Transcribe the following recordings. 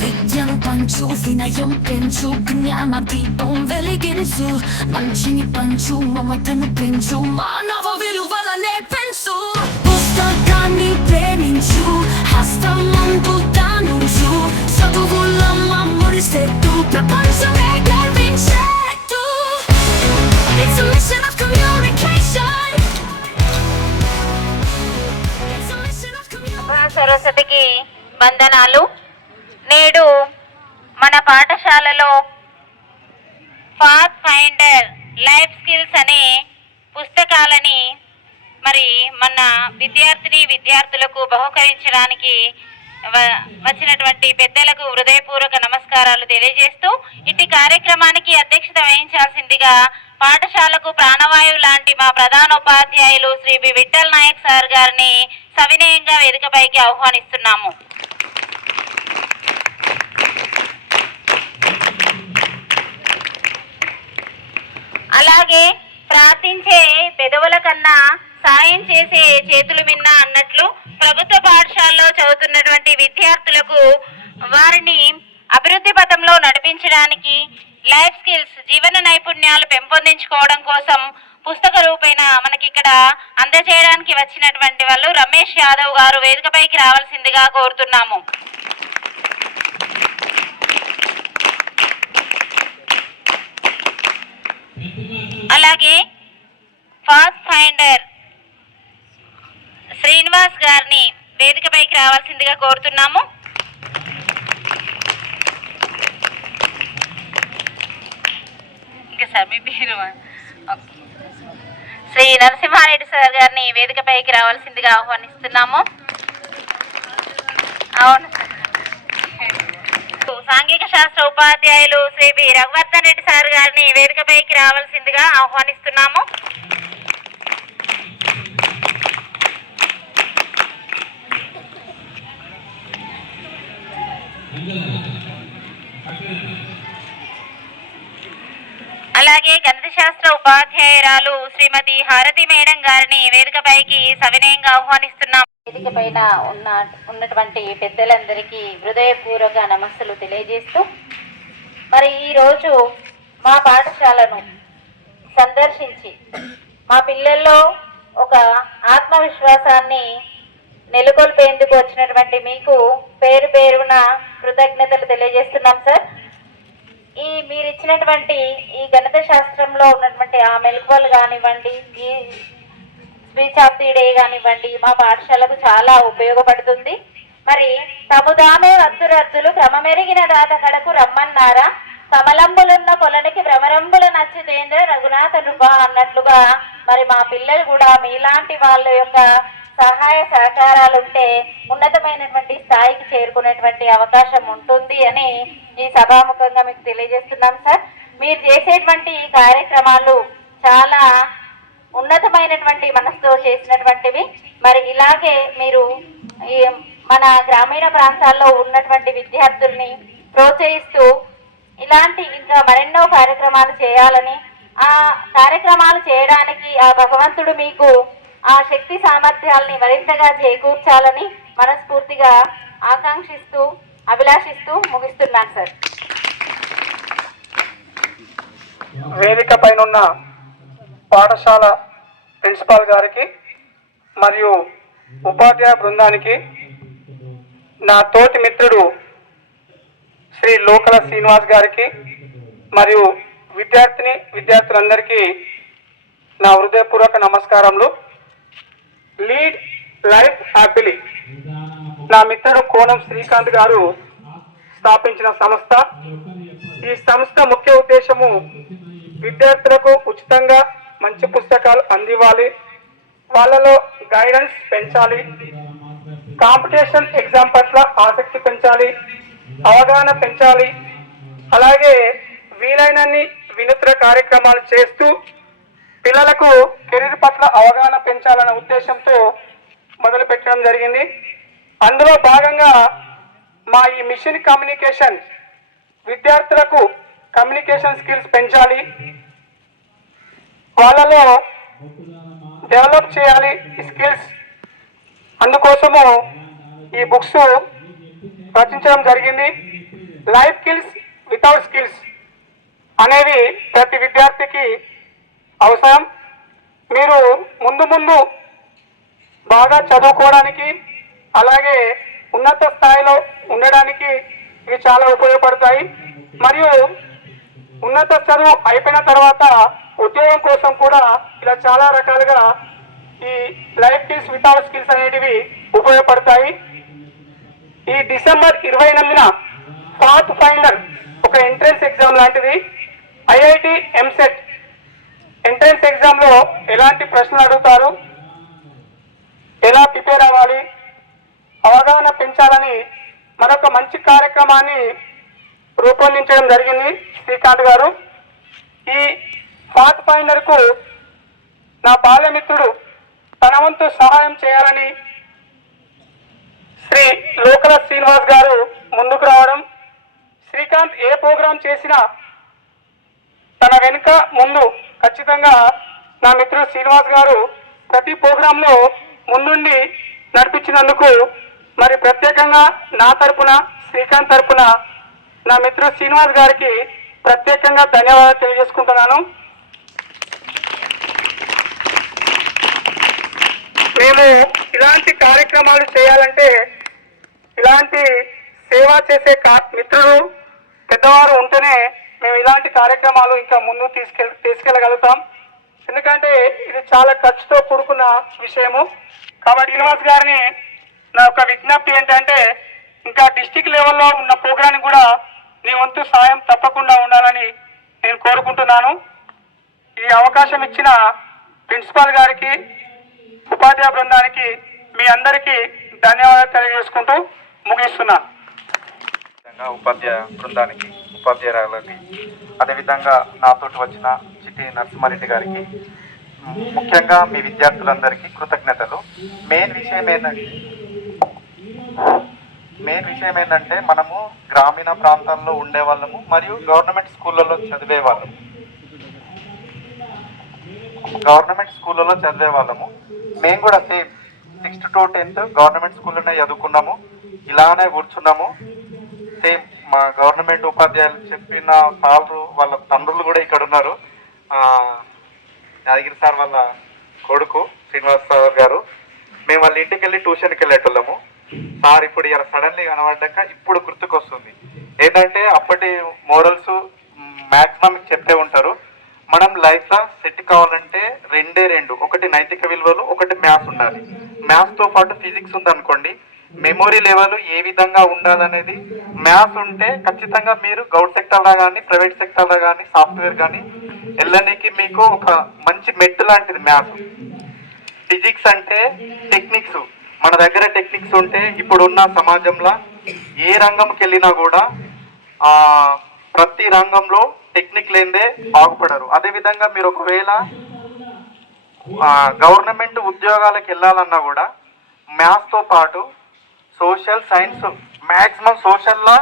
విద్యను పంచు వినయం పెంచు జ్ఞాన దీపం వెలిగించు మంచిని పంచు మమతను పెంచు మానవ విలువలనే పెంచు పుస్తకాన్ని ప్రేమించు హస్తం అందుతానుంచు చదువులమ్మ ముడిసెట్టు ప్రపంచమే గర్వించేట్టు It's a mission of communication It's a mission of communication సరస్వతికి వందనాలు. నేడు మన పాఠశాలలో పాత్ ఫైండర్ లైఫ్ స్కిల్స్ అనే పుస్తకాలని మరి మన విద్యార్థులకు బహుకరించడానికి వచ్చినటువంటి పెద్దలకు హృదయపూర్వక నమస్కారాలు తెలియజేస్తూ ఇటు కార్యక్రమానికి అధ్యక్షత వహించాల్సిందిగా పాఠశాలకు ప్రాణవాయువు లాంటి మా ప్రధానోపాధ్యాయులు శ్రీ బి విఠల్ నాయక్ సార్ గారిని సవినయంగా వేదికపైకి ఆహ్వానిస్తున్నాము. అలాగే ప్రార్థించే పెదవుల కన్నా సాయం చేసే చేతులు మిన్న అన్నట్లు ప్రభుత్వ పాఠశాలలో చదువుతున్నటువంటి విద్యార్థులకు వారిని అభివృద్ధి పథంలో నడిపించడానికి లైఫ్ స్కిల్స్ జీవన నైపుణ్యాలు పెంపొందించుకోవడం కోసం పుస్తక రూపేణ మనకి ఇక్కడ అందజేయడానికి వచ్చినటువంటి వాళ్ళు రమేష్ యాదవ్ గారు వేదికపైకి రావాల్సిందిగా కోరుతున్నాము. అలాగే పాత్ ఫైండర్ శ్రీనివాస్ గారిని వేదికపైకి రావాల్సిందిగా కోరుతున్నాము. ఇంకా సార్ మీ పేరు శ్రీ నరసింహారెడ్డి సార్ గారిని వేదికపైకి రావాల్సిందిగా ఆహ్వానిస్తున్నాము. అవును సార్. సాంఘిక శాస్త్ర ఉపాధ్యాయులు శ్రీ బి రఘువర్ధన్ రెడ్డి సార్ గారిని వేదికపైకి రావాల్సిందిగా ఆహ్వానిస్తున్నాము. అలాగే గణిత శాస్త్ర ఉపాధ్యాయురాలు శ్రీమతి హారతి మేడం గారిని వేదికపైకి సవినయంగా ఆహ్వానిస్తున్నాం. వేదిక పైన ఉన్నటువంటి పెద్దలందరికీ హృదయపూర్వక నమస్సులు తెలియజేస్తూ మరి ఈరోజు మా పాఠశాలను సందర్శించి మా పిల్లల్లో ఒక ఆత్మవిశ్వాసాన్ని నెలకొల్పేందుకు వచ్చినటువంటి మీకు పేరు పేరున కృతజ్ఞతలు తెలియజేస్తున్నాం సార్. మీరు ఇచ్చినటువంటి ఈ గణిత శాస్త్రంలో ఉన్నటువంటి ఆ మెలకువలు కానివ్వండి, ఈ స్పీచ్ ఆఫ్ ది డే కానివ్వండి మా పాఠశాలకు చాలా ఉపయోగపడుతుంది. మరి తముదామే వద్దురద్దులు క్రమమెరిగిన దాత కడకు రమ్మన్నారా కమలంబులున్న కొలనికి భ్రమరంబుల నచ్చితేంద్ర రఘునాథ నృప అన్నట్లుగా మరి మా పిల్లలు కూడా మీలాంటి వాళ్ళ యొక్క సహాయ సహకారాలుంటే ఉన్నతమైనటువంటి స్థాయికి చేరుకునేటువంటి అవకాశం ఉంటుంది అని ఈ సభాముఖంగా మీకు తెలియజేస్తున్నాం సార్. మీరు చేసేటువంటి కార్యక్రమాలు చాలా ఉన్నతమైనటువంటి మనసుతో చేసినటువంటివి. మరి ఇలాగే మీరు మన గ్రామీణ ప్రాంతాల్లో ఉన్నటువంటి విద్యార్థుల్ని ప్రోత్సహిస్తూ ఇలాంటి ఇంకా మరెన్నో కార్యక్రమాలు చేయాలని, ఆ కార్యక్రమాలు చేయడానికి ఆ భగవంతుడు మీకు ఆ శక్తి సామర్థ్యాలని మరింతగా చేకూర్చాలని మనస్ఫూర్తిగా ఆకాంక్షిస్తూ అభిలాషిస్తూ ముగిస్తున్నాను సార్. వేదిక పైన పాఠశాల ప్రిన్సిపాల్ గారికి మరియు ఉపాధ్యాయ బృందానికి, నా తోటి మిత్రుడు శ్రీ లోకల శ్రీనివాస్ గారికి మరియు విద్యార్థులందరికీ నా హృదయపూర్వక నమస్కారములు. లీడ్ లైఫ్ హ్యాపీలీ నా మిత్రుడు కోనం శ్రీకాంత్ గారు స్థాపించిన సంస్థ. ఈ సంస్థ ముఖ్య ఉద్దేశము విద్యార్థులకు ఉచితంగా మంచి పుస్తకాలు అందివ్వాలి, వాళ్ళలో గైడెన్స్ పెంచాలి, కాంపిటీషన్ ఎగ్జామ్ పట్ల ఆసక్తి పెంచాలి, అవగాహన పెంచాలి, అలాగే వీలైనన్ని వినూత్న కార్యక్రమాలు చేస్తూ పిల్లలకు కెరీర్ పట్ల అవగాహన పెంచాలన్న ఉద్దేశంతో మొదలు పెట్టడం జరిగింది. అందులో భాగంగా మా ఈ మిషన్ కమ్యూనికేషన్ విద్యార్థులకు కమ్యూనికేషన్ స్కిల్స్ పెంచాలి, వాళ్ళలో డెవలప్ చేయాలి ఈ స్కిల్స్. అందుకోసము ఈ బుక్స్ రచించడం జరిగింది. లైఫ్ స్కిల్స్ వితౌట్ స్కిల్స్ అనేవి ప్రతి విద్యార్థికి అవసరం. మీరు ముందు బాగా చదువుకోవడానికి అలాగే ఉన్నత స్థాయిలో ఉండడానికి ఇవి చాలా ఉపయోగపడతాయి. మరియు ఉన్నత చదువు అయిపోయిన తర్వాత ఉద్యోగం కోసం కూడా ఇలా చాలా రకాలుగా ఈ లైఫ్ స్కిల్స్ వితౌట్ స్కిల్స్ అనేటివి ఉపయోగపడతాయి. ఈ డిసెంబర్ 28న పాత్ ఫైండర్ ఒక ఎంట్రన్స్ ఎగ్జామ్ లాంటిది. ఐఐటి ఎంసెట్ ఎంట్రన్స్ ఎగ్జామ్ లో ఎలాంటి ప్రశ్నలు అడుగుతారు, ఎలా ప్రిపేర్ అవ్వాలి, అవగాహన పెంచాలని మరొక మంచి కార్యక్రమాన్ని రూపొందించడం జరిగింది శ్రీకాంత్ గారు. ఈ పాత్ ఫైండర్ కు నా బాల్యమిత్రుడు తన వంతు సహాయం చేయాలని శ్రీ లోకల శ్రీనివాస్ గారు ముందుకు రావడం, శ్రీకాంత్ ఏ ప్రోగ్రాం చేసినా తన వెనుక ముందు ఖచ్చితంగా నా మిత్రుడు శ్రీనివాస్ గారు ప్రతి ప్రోగ్రాంలో ముందుండి నడిపించినందుకు మరి ప్రత్యేకంగా నా తరపున శ్రీకాంత్ తరపున నా మిత్రుడు శ్రీనివాస్ గారికి ప్రత్యేకంగా ధన్యవాదాలు తెలియజేసుకుంటున్నాను. మేము ఇలాంటి కార్యక్రమాలు చేయాలంటే ఇలాంటి సేవ చేసే మిత్రులు పెద్దవారు ఉంటేనే మేము ఇలాంటి కార్యక్రమాలు ఇంకా ముందు తీసుకెళ్ళగలుగుతాం. ఎందుకంటే ఇది చాలా ఖర్చుతో కూడుకున్న విషయము. కాబట్టి శ్రీనివాస్ గారిని నా యొక్క విజ్ఞప్తి ఏంటంటే ఇంకా డిస్టిక్ లెవెల్లో ఉన్న ప్రోగ్రాం కూడా నీ వంతు సాయం తప్పకుండా ఉండాలని నేను కోరుకుంటున్నాను. ఈ అవకాశం ఇచ్చిన ప్రిన్సిపాల్ గారికి, ఉపాధ్యాయ బృందానికి మీ అందరికీ ధన్యవాదాలు తెలియజేసుకుంటూ ముగిస్తున్నాను. ఉపాధ్యాయ బృందానికి, ఉపాధ్యాయులకి, అదేవిధంగా నాతోటి వచ్చిన చిట్టి నరసింహారెడ్డి గారికి, ముఖ్యంగా మీ విద్యార్థులందరికీ కృతజ్ఞతలు. మెయిన్ విషయం ఏంటంటే మనము గ్రామీణ ప్రాంతాల్లో ఉండే వాళ్ళము మరియు గవర్నమెంట్ స్కూళ్ళలో చదివే వాళ్ళము. మేము కూడా same 6th to 10th government స్కూల్లోనే చదువుకున్నాము, ఇలానే కూర్చున్నాము. సేమ్ మా గవర్నమెంట్ ఉపాధ్యాయులు చెప్పిన సార్లు వాళ్ళ తండ్రులు కూడా ఇక్కడ ఉన్నారు. యాదగిరి సార్ వాళ్ళ కొడుకు శ్రీనివాస్ సార్ గారు. మేము వాళ్ళ ఇంటికి వెళ్ళి ట్యూషన్కి వెళ్ళేటోళ్ళము. సార్ ఇప్పుడు ఇలా సడన్లీ కనబడ్డాక ఇప్పుడు గుర్తుకొస్తుంది ఏంటంటే అప్పటి మోరల్స్ మ్యాక్సిమం చెప్పే ఉంటారు. మనం లైఫ్లో సెట్ కావాలంటే రెండు, ఒకటి నైతిక విలువలు, ఒకటి మ్యాథ్స్ ఉండాలి. మ్యాథ్స్తో పాటు ఫిజిక్స్ ఉందనుకోండి, మెమొరీ లెవెల్ ఏ విధంగా ఉండాలనేది మ్యాథ్స్ ఉంటే ఖచ్చితంగా మీరు గవర్నమెంట్ సెక్టర్లో కానీ ప్రైవేట్ సెక్టర్లో కానీ సాఫ్ట్వేర్ కానీ వెళ్ళడానికి మీకు ఒక మంచి మెట్టు లాంటిది మ్యాథ్స్. ఫిజిక్స్ అంటే టెక్నిక్స్, మన దగ్గర టెక్నిక్స్ ఉంటే ఇప్పుడున్న సమాజంలో ఏ రంగంకి వెళ్ళినా కూడా ప్రతి రంగంలో టెక్నిక్ లేదే బాగుపడరు. అదేవిధంగా మీరు ఒకవేళ గవర్నమెంట్ ఉద్యోగాలకు వెళ్ళాలన్నా కూడా మ్యాథ్స్తో పాటు సోషల్ సైన్స్, మ్యాక్సిమం సోషల్లో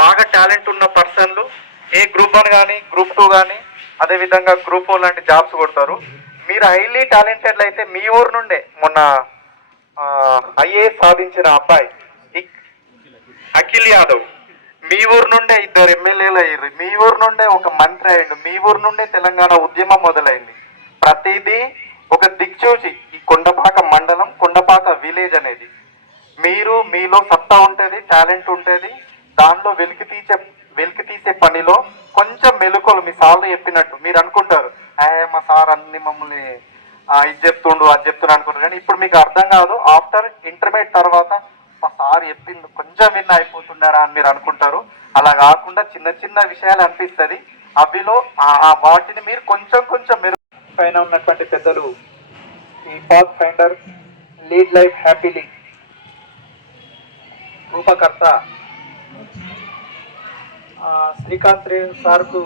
బాగా టాలెంట్ ఉన్న పర్సన్లు ఏ గ్రూప్ 1 కానీ గ్రూప్ 2 కానీ అదేవిధంగా గ్రూప్ 4 లాంటి జాబ్స్ కొడతారు. మీరు హైలీ టాలెంటెడ్ అయితే మీ ఊరు నుండే మొన్న ఐఏఎస్ సాధించిన అబ్బాయి అఖిల్ యాదవ్, మీ ఊరు నుండే 2 ఎమ్మెల్యేలు అయ్యారు, మీ ఊరు నుండే ఒక మంత్రి అయ్యిండు, మీ ఊరు నుండే తెలంగాణ ఉద్యమం మొదలైంది. ప్రతిదీ ఒక దిక్చూచి ఈ కొండపాక మండలం, కొండపాక విలేజ్ అనేది మీరు మీలో సత్తా ఉంటుంది, టాలెంట్ ఉంటుంది. దానిలో వెలికి తీసే పనిలో కొంచెం మెలుకోలు మీ సార్లు చెప్పినట్టు మీరు అనుకుంటారు, మా సార్ అన్ని మమ్మల్ని ఇది చెప్తుండు అది చెప్తున్నా అనుకుంటారు. కానీ ఇప్పుడు మీకు అర్థం కాదు. ఆఫ్టర్ ఇంటర్మీడియట్ తర్వాత మా సార్ చెప్పింది కొంచెం విన్న అయిపోతున్నారా అని మీరు అనుకుంటారు. అలా కాకుండా చిన్న చిన్న విషయాలు అనిపిస్తుంది. అవిలో వాటిని మీరు కొంచెం మీరు పైన ఉన్నటువంటి పెద్దలు, ఈ path finder lead life happily రూపకర్త శ్రీకాంత్ సార్కు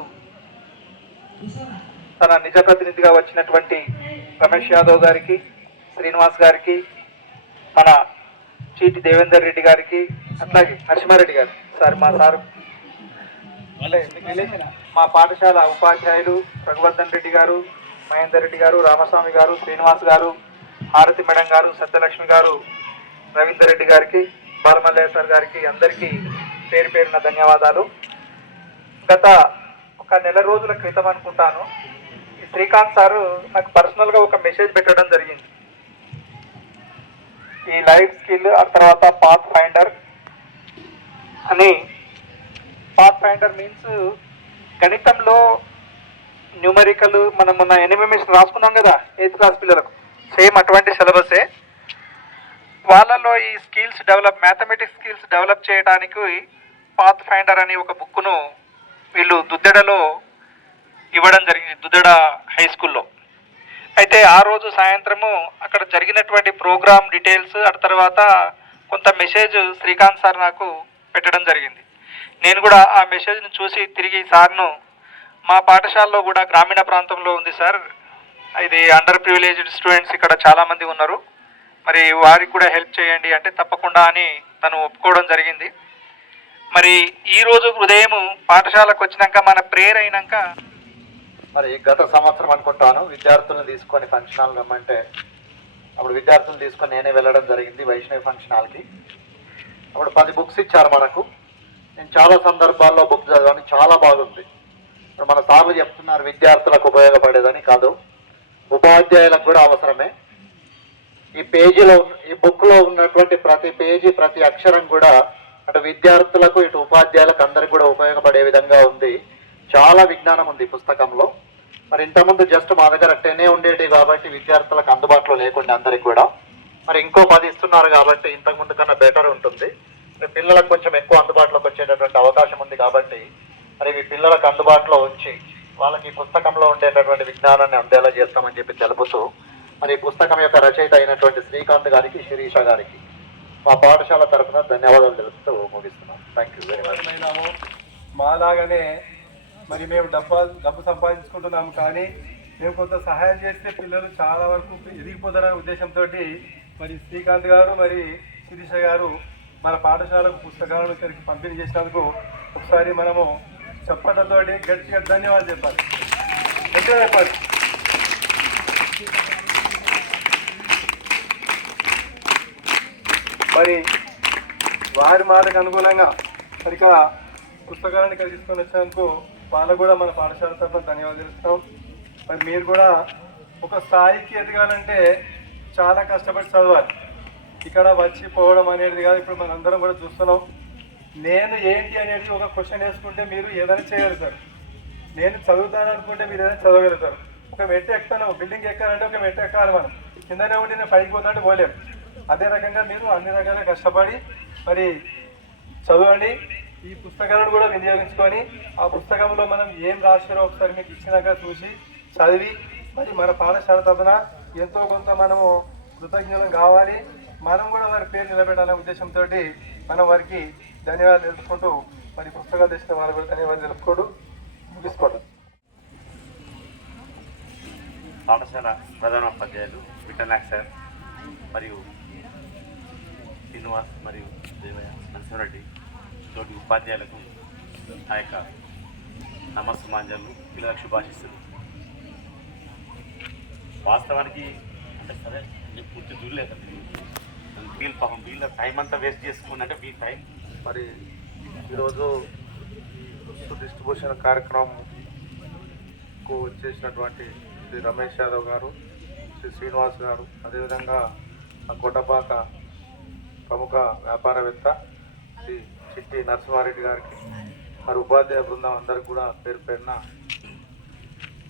తన నిజ ప్రతినిధిగా వచ్చినటువంటి రమేష్ యాదవ్ గారికి, శ్రీనివాస్ గారికి, మన చీటి దేవేందర్ రెడ్డి గారికి, అట్లాగే నరసింహారెడ్డి గారు సార్, మా సారు మా పాఠశాల ఉపాధ్యాయులు రఘువర్ధన్ రెడ్డి గారు, మహేందర్ రెడ్డి గారు, రామస్వామి గారు, శ్రీనివాస్ గారు, హారతి మేడం గారు, సత్యలక్ష్మి గారు, రవీందర్ రెడ్డి గారికి, బాలమల్లయ్య సార్ గారికి అందరికీ పేరు పేరున ధన్యవాదాలు. గత ఒక నెల రోజుల క్రితం అనుకుంటాను ఈ శ్రీకాంత్ సారు నాకు పర్సనల్గా ఒక మెసేజ్ పెట్టడం జరిగింది. ఈ లైఫ్ స్కిల్ ఆ తర్వాత పాత్ ఫైండర్ అని. పాత్ ఫైండర్ మీన్స్ గణితంలో న్యూమరికల్ మనం మొన్న ఎనిమిస్ రాసుకున్నాం కదా 8th క్లాస్ పిల్లలకు, సేమ్ అటువంటి సిలబసే. వాళ్ళలో ఈ skills develop, mathematics skills develop చేయడానికి పాత్ ఫైండర్ అని ఒక బుక్ను వీళ్ళు దుద్దెడలో ఇవ్వడం జరిగింది, దుద్దెడ హై స్కూల్లో. అయితే ఆ రోజు సాయంత్రము అక్కడ జరిగినటువంటి ప్రోగ్రామ్ డీటెయిల్స్ ఆ తర్వాత కొంత మెసేజ్ శ్రీకాంత్ సార్ నాకు పెట్టడం జరిగింది. నేను కూడా ఆ మెసేజ్ను చూసి తిరిగి సార్ను, మా పాఠశాలలో కూడా గ్రామీణ ప్రాంతంలో ఉంది సార్, ఇది అండర్ ప్రివిలేజ్డ్ స్టూడెంట్స్ ఇక్కడ చాలామంది ఉన్నారు, మరి వారికి కూడా హెల్ప్ చేయండి అంటే తప్పకుండా అని తను ఒప్పుకోవడం జరిగింది. మరి ఈరోజు ఉదయం పాఠశాలకు వచ్చినాక మన ప్రేయర్ అయినాక మరి గత సంవత్సరం అనుకుంటాను విద్యార్థులను తీసుకొని ఫంక్షన్ హాల్ రమ్మంటే అప్పుడు విద్యార్థులను తీసుకొని నేనే వెళ్ళడం జరిగింది వైష్ణవి ఫంక్షన్ హాల్కి. అప్పుడు 10 బుక్స్ ఇచ్చారు మనకు. నేను చాలా సందర్భాల్లో బుక్ చదివాను, చాలా బాగుంది. ఇప్పుడు మన సార్లు చెప్తున్నారు విద్యార్థులకు ఉపయోగపడేదని, కాదు ఉపాధ్యాయులకు కూడా అవసరమే. ఈ పేజీలో ఈ బుక్లో ఉన్నటువంటి ప్రతి పేజీ ప్రతి అక్షరం కూడా అటు విద్యార్థులకు ఇటు ఉపాధ్యాయులకు అందరికి కూడా ఉపయోగపడే విధంగా ఉంది. చాలా విజ్ఞానం ఉంది పుస్తకంలో. మరి ఇంతకుముందు జస్ట్ మా దగ్గర 10 ఉండేటివి కాబట్టి విద్యార్థులకు అందుబాటులో లేకుండా అందరికి కూడా మరి ఇంకో 10 ఇస్తున్నారు కాబట్టి ఇంతకుముందు కన్నా బెటర్ ఉంటుంది. పిల్లలకు కొంచెం ఎక్కువ అందుబాటులోకి వచ్చేటటువంటి అవకాశం ఉంది కాబట్టి మరి ఇవి పిల్లలకు అందుబాటులో ఉంచి వాళ్ళకి పుస్తకంలో ఉండేటటువంటి విజ్ఞానాన్ని అందేలా చేస్తామని చెప్పి తెలుపుతూ మరి ఈ పుస్తకం యొక్క రచయిత అయినటువంటి శ్రీకాంత్ గారికి, శిరీష గారికి మా పాఠశాల తరఫున ధన్యవాదాలు తెలుపుతూ ముగిస్తున్నాం. Thank you very much. మాలాగానే మరి మేము డబ్బు సంపాదించుకుంటున్నాము, కానీ మేము కొంత సహాయం చేస్తే పిల్లలు చాలా వరకు ఎదిగిపోతారనే ఉద్దేశంతో మరి శ్రీకాంత్ గారు మరి శిరీష గారు మన పాఠశాలకు పుస్తకాలను ఇక్కడికి పంపిణీ చేసినందుకు ఒకసారి మనము చప్పట్లతో గట్టిగా ధన్యవాదాలు చెప్పాలి. గట్టిగా చెప్పాలి. మరి వారి మాటకు అనుగుణంగా సరిగ్గా పుస్తకాలను ఇక్కడ తీసుకొని వచ్చినందుకు వాళ్ళకు కూడా మన పాఠశాల తరఫున ధన్యవాదాలు తెలుస్తాం. మరి మీరు కూడా ఒక స్థాయికి ఎదగాలంటే చాలా కష్టపడి చదవాలి. ఇక్కడ వచ్చి పోవడం అనేది కాదు. ఇప్పుడు మన అందరం కూడా చూస్తున్నాం. నేను ఏంటి అనేది ఒక క్వశ్చన్ వేసుకుంటే మీరు ఏదైనా చేయగలుగుతారు. నేను చదువుతాను అనుకుంటే మీరు ఏదైనా చదవగలుగుతారు. ఒక మెట్టు ఎక్కుతాను, బిల్డింగ్ ఎక్కాలంటే ఒక మెట్టు ఎక్కాలి. మనం కిందనే ఉండి నేను పైకి పోతానంటే పోలేము. అదే రకంగా మీరు అన్ని రకాలుగా కష్టపడి మరి చదవండి. ఈ పుస్తకాలను కూడా వినియోగించుకొని ఆ పుస్తకంలో మనం ఏం రాశారో ఒకసారి మీకు ఇచ్చినాక చూసి చదివి మరి మన పాఠశాల తరఫున ఎంతో కొంత మనము కృతజ్ఞతలు కావాలి. మనం కూడా వారి పేరు నిలబెట్టాలనే ఉద్దేశంతో మనం వారికి ధన్యవాదాలు తెలుపుకుంటూ మరి పుస్తకాలు తెచ్చిన వారు కూడా ధన్యవాదాలు తెలుపుకోడు ముగిసుకోవడం. పాఠశాల ప్రధానోపాధ్యాయులు విఠలనాయక్ సార్ మరియు శ్రీనివాస్ మరియు దేవయ్య నరసింహారెడ్డి తోటి ఉపాధ్యాయులకు ఆ యొక్క నమస్సమాంజలు పిల్లలకు శుభాశిస్తులు. వాస్తవానికి అంటే సరే నేను పూర్తి చూడలేదు, వీళ్ళ టైం అంతా వేస్ట్ చేసుకుని అంటే మీ టైం. మరి ఈరోజు డిస్ట్రిబ్యూషన్ కార్యక్రమంకు వచ్చేసినటువంటి శ్రీ రమేష్ యాదవ్ గారు, శ్రీ శ్రీనివాస్ గారు, అదేవిధంగా కొట్టపాక ప్రముఖ వ్యాపారవేత్త శ్రీ చిట్టి నరసింహారెడ్డి గారికి మరి ఉపాధ్యాయ బృందం అందరికి కూడా పేరు పేరున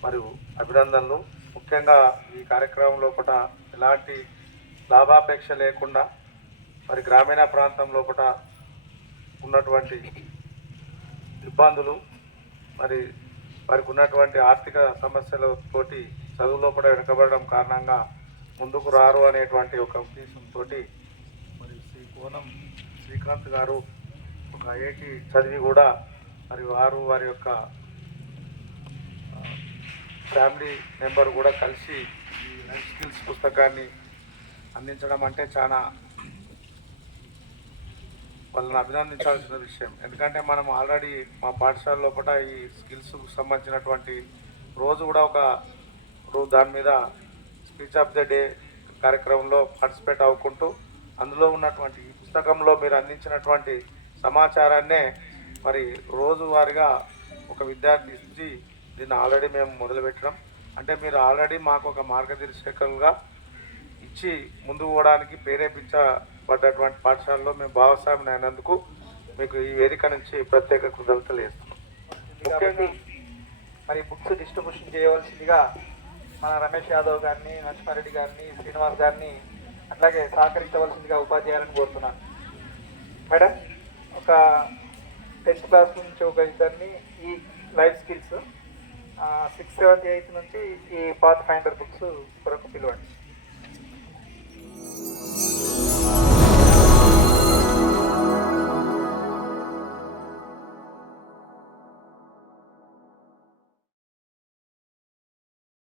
మరియు అభినందనలు. ముఖ్యంగా ఈ కార్యక్రమం లోపల ఎలాంటి లాభాపేక్ష లేకుండా మరి గ్రామీణ ప్రాంతం లోపల ఉన్నటువంటి ఇబ్బందులు మరి వారికి ఉన్నటువంటి ఆర్థిక సమస్యలతోటి చదువు లోపల వెనుకబడడం కారణంగా ముందుకు రారు అనేటువంటి ఒక ఉద్దేశంతో మరి శ్రీ కోనం శ్రీకాంత్ గారు ఒక ఐఐటి చదివి కూడా మరి వారి యొక్క ఫ్యామిలీ మెంబర్ కూడా కలిసి ఈ లైఫ్ స్కిల్స్ పుస్తకాన్ని అందించడం అంటే చాలా వాళ్ళని అభినందించాల్సిన విషయం. ఎందుకంటే మనం ఆల్రెడీ మా పాఠశాల లోపల ఈ స్కిల్స్కు సంబంధించినటువంటి రోజు కూడా దాని మీద స్పీచ్ ఆఫ్ ద డే కార్యక్రమంలో పార్టిసిపేట్ అవ్వుకుంటూ అందులో ఉన్నటువంటి ఈ పుస్తకంలో మీరు అందించినటువంటి సమాచారాన్నే మరి రోజువారీగా ఒక విద్యార్థి ఇచ్చి దీన్ని ఆల్రెడీ మేము మొదలుపెట్టడం, అంటే మీరు ఆల్రెడీ మాకు ఒక మార్గదర్శకంగా ఇచ్చి ముందుకు పోవడానికి ప్రేరేపించబడ్డటువంటి పాఠశాలలో మేము భాగస్వామిని అయినందుకు మీకు ఈ వేదిక నుంచి ప్రత్యేక కృతజ్ఞతలు చేస్తున్నాం. ముఖ్యంగా మరి బుక్స్ డిస్ట్రిబ్యూషన్ చేయవలసిందిగా మన రమేష్ యాదవ్ గారిని, నరసింహారెడ్డి గారిని, శ్రీనివాస్ గారిని అట్లాగే సహకరించవలసిందిగా ఉపాధ్యాయులను కోరుతున్నాను. మేడం, ఒక 10th క్లాస్ నుంచి ఒక ఇద్దరిని ఈ life skills 6th, 7th, 8th నుంచి ఈ పాత్ ఫైండర్ బుక్స్ కొరకు పిలవండి.